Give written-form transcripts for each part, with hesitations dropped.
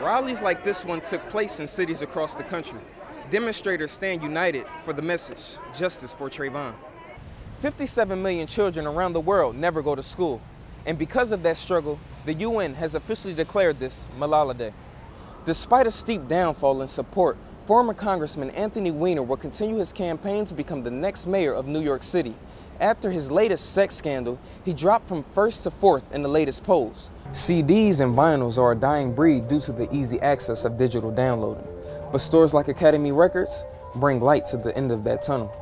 Rallies like this one took place in cities across the country. Demonstrators stand united for the message, justice for Trayvon. 57 million children around the world never go to school. And because of that struggle, the UN has officially declared this Malala Day. Despite a steep downfall in support, former Congressman Anthony Weiner will continue his campaign to become the next mayor of New York City. After his latest sex scandal, he dropped from first to fourth in the latest polls. CDs and vinyls are a dying breed due to the easy access of digital downloading. But stores like Academy Records bring light to the end of that tunnel.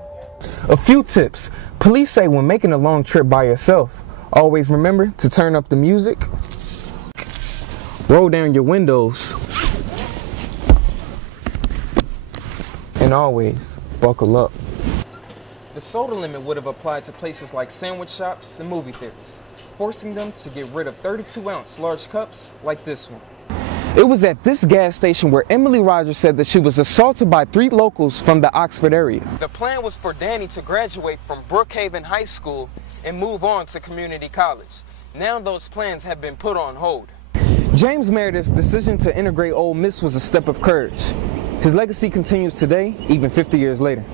A few tips. Police say when making a long trip by yourself, always remember to turn up the music, roll down your windows, and always buckle up. The soda limit would have applied to places like sandwich shops and movie theaters, forcing them to get rid of 32-ounce large cups like this one. It was at this gas station where Emily Rogers said that she was assaulted by 3 locals from the Oxford area. The plan was for Danny to graduate from Brookhaven High School and move on to community college. Now those plans have been put on hold. James Meredith's decision to integrate Ole Miss was a step of courage. His legacy continues today, even 50 years later.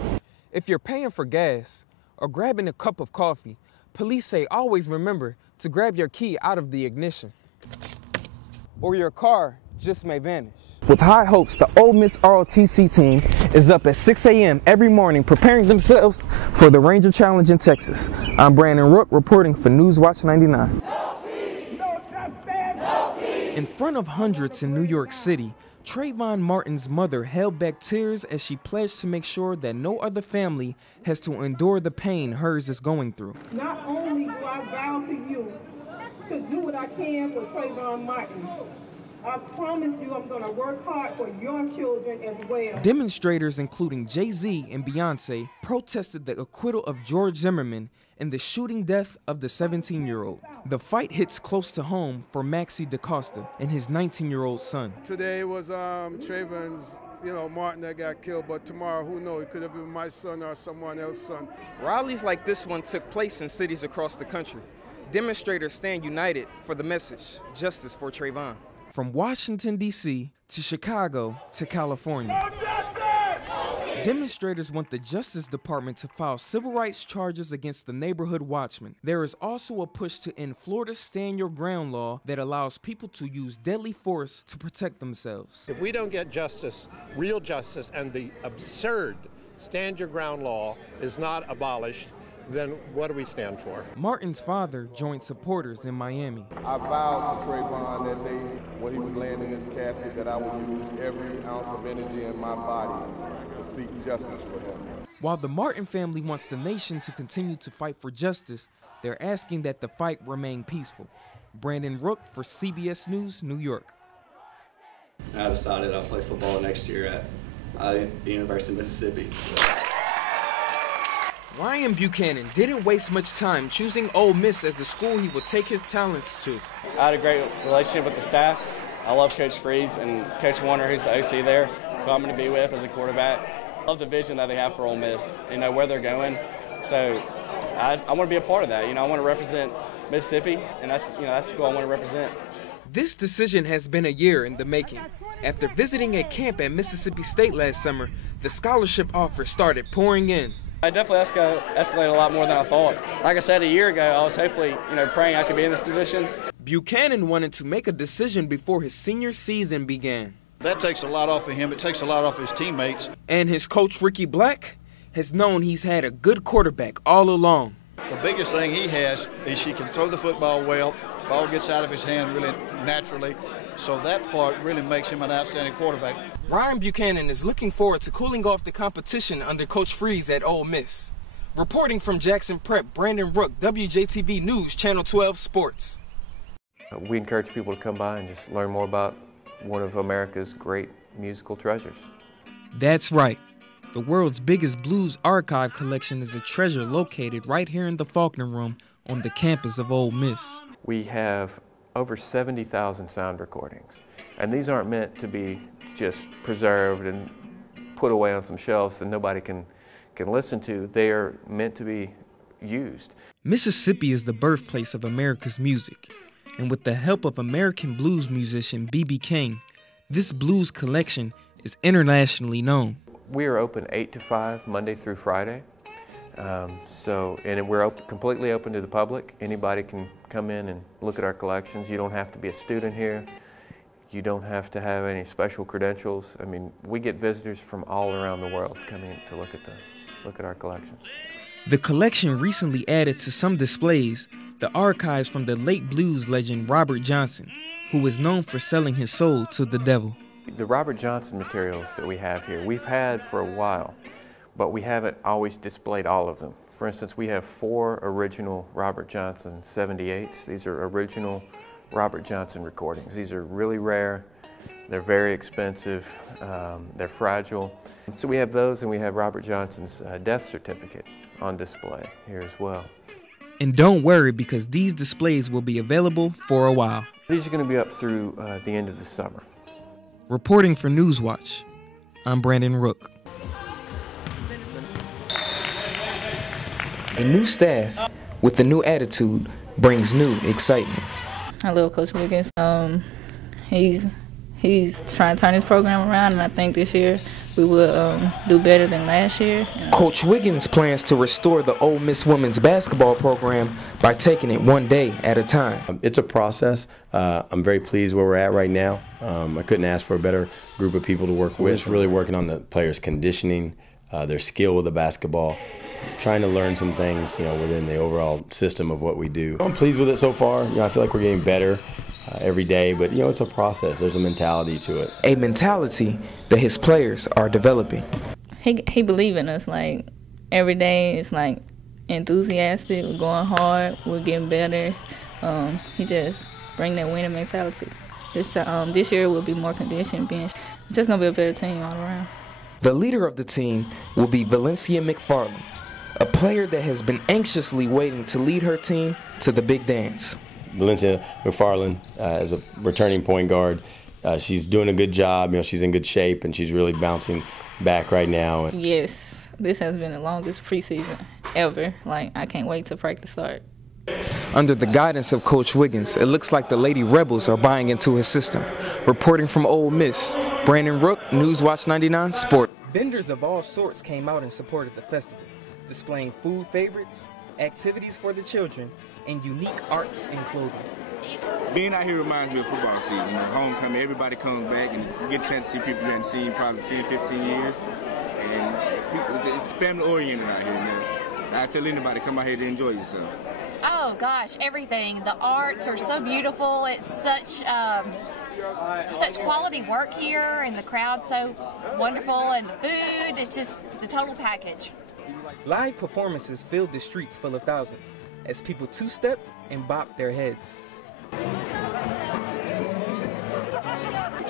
If you're paying for gas or grabbing a cup of coffee, police say always remember to grab your key out of the ignition, or your car just may vanish. With high hopes, the Ole Miss ROTC team is up at 6 a.m. every morning preparing themselves for the Ranger Challenge in Texas. I'm Brandon Rook reporting for Newswatch 99. No peace. No justice. No peace. In front of hundreds in New York City, Trayvon Martin's mother held back tears as she pledged to make sure that no other family has to endure the pain hers is going through. Not only do I vow to you to do what I can for Trayvon Martin, I promise you I'm going to work hard for your children as well. Demonstrators, including Jay-Z and Beyonce, protested the acquittal of George Zimmerman and the shooting death of the 17-year-old. The fight hits close to home for Maxie DaCosta and his 19-year-old son. Today was Trayvon's, Martin that got killed, but tomorrow, who knows? It could have been my son or someone else's son. Rallies like this one took place in cities across the country. Demonstrators stand united for the message, justice for Trayvon. From Washington, D.C. to Chicago to California. No justice. Demonstrators want the Justice Department to file civil rights charges against the neighborhood watchman. There is also a push to end Florida's Stand Your Ground law that allows people to use deadly force to protect themselves. If we don't get justice, real justice, and the absurd Stand Your Ground law is not abolished, then what do we stand for? Martin's father joined supporters in Miami. I vowed to Trayvon that day when he was laying in his casket that I would use every ounce of energy in my body to seek justice for him. While the Martin family wants the nation to continue to fight for justice, they're asking that the fight remain peaceful. Brandon Rook for CBS News, New York. I decided I'll play football next year at the University of Mississippi. Ryan Buchanan didn't waste much time choosing Ole Miss as the school he would take his talents to. I had a great relationship with the staff. I love Coach Freeze and Coach Warner, who's the OC there, who I'm going to be with as a quarterback. I love the vision that they have for Ole Miss, where they're going. So I want to be a part of that. I want to represent Mississippi, and that's the school I want to represent. This decision has been a year in the making. After visiting a camp at Mississippi State last summer, the scholarship offers started pouring in. I definitely escalated a lot more than I thought. Like I said, a year ago, I was hopefully, praying I could be in this position. Buchanan wanted to make a decision before his senior season began. That takes a lot off of him. It takes a lot off his teammates. And his coach, Ricky Black, has known he's had a good quarterback all along. The biggest thing he has is he can throw the football well. Ball gets out of his hand really naturally. So that part really makes him an outstanding quarterback. Ryan Buchanan is looking forward to cooling off the competition under Coach Freeze at Ole Miss. Reporting from Jackson Prep, Brandon Rook, WJTV News, Channel 12 Sports. We encourage people to come by and just learn more about one of America's great musical treasures. That's right. The world's biggest blues archive collection is a treasure located right here in the Faulkner Room on the campus of Ole Miss. We have over 70,000 sound recordings, and these aren't meant to be just preserved and put away on some shelves that nobody can listen to. They are meant to be used. Mississippi is the birthplace of America's music, and with the help of American blues musician B.B. King, This blues collection is internationally known. We are open 8 to 5, Monday through Friday. And we're completely open to the public. Anybody can come in and look at our collections. You don't have to be a student here. You don't have to have any special credentials. I mean, we get visitors from all around the world coming to look at our collections. The collection recently added to some displays the archives from the late blues legend Robert Johnson, who was known for selling his soul to the devil. The Robert Johnson materials that we have here, we've had for a while, but we haven't always displayed all of them. For instance, we have 4 original Robert Johnson 78s. These are original Robert Johnson recordings. These are really rare. They're very expensive. They're fragile. So we have those, and we have Robert Johnson's death certificate on display here as well. And don't worry, because these displays will be available for a while. These are going to be up through the end of the summer. Reporting for Newswatch, I'm Brandon Rook. A new staff with a new attitude brings new excitement. I love Coach Wiggins. He's trying to turn his program around, and I think this year we will do better than last year. Coach Wiggins plans to restore the Ole Miss women's basketball program by taking it one day at a time. It's a process. I'm very pleased where we're at right now. I couldn't ask for a better group of people to work with. We're just really working on the players' conditioning, their skill with the basketball, trying to learn some things, within the overall system of what we do. I'm pleased with it so far. I feel like we're getting better every day, but it's a process. There's a mentality to it. A mentality that his players are developing. He believes in us. Like, every day it's like enthusiastic. We're going hard. We're getting better. He just bring that winning mentality. This year will be more conditioned bench. It's just gonna be a better team all around. The leader of the team will be Valencia McFarland, a player that has been anxiously waiting to lead her team to the big dance. Valencia McFarland is a returning point guard. She's doing a good job. She's in good shape, and she's really bouncing back right now. Yes, this has been the longest preseason ever. I can't wait to practice start. Under the guidance of Coach Wiggins, it looks like the Lady Rebels are buying into his system. Reporting from Ole Miss, Brandon Rook, Newswatch 99 Sport. Vendors of all sorts came out and supported the festival, displaying food favorites, activities for the children, and unique arts and clothing. Being out here reminds me of football season. Homecoming, everybody comes back, and you get a chance to see people you haven't seen probably 10, 15 years. And it's family-oriented out here, man. I tell anybody, come out here to enjoy yourself. Oh, gosh, everything. The arts are so beautiful. It's such quality work here, and the crowd's so wonderful, and the food, it's just the total package. Live performances filled the streets full of thousands as people two-stepped and bopped their heads. It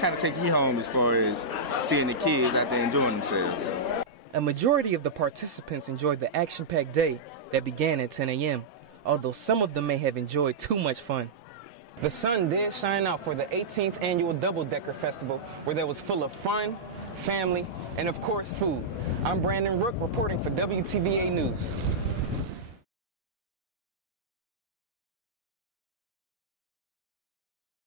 kind of takes me home as far as seeing the kids out there enjoying themselves. A majority of the participants enjoyed the action-packed day that began at 10 a.m., although some of them may have enjoyed too much fun. The sun did shine out for the 18th annual Double Decker Festival, where there was full of fun, family, and of course food. I'm Brandon Rook reporting for WTVA News.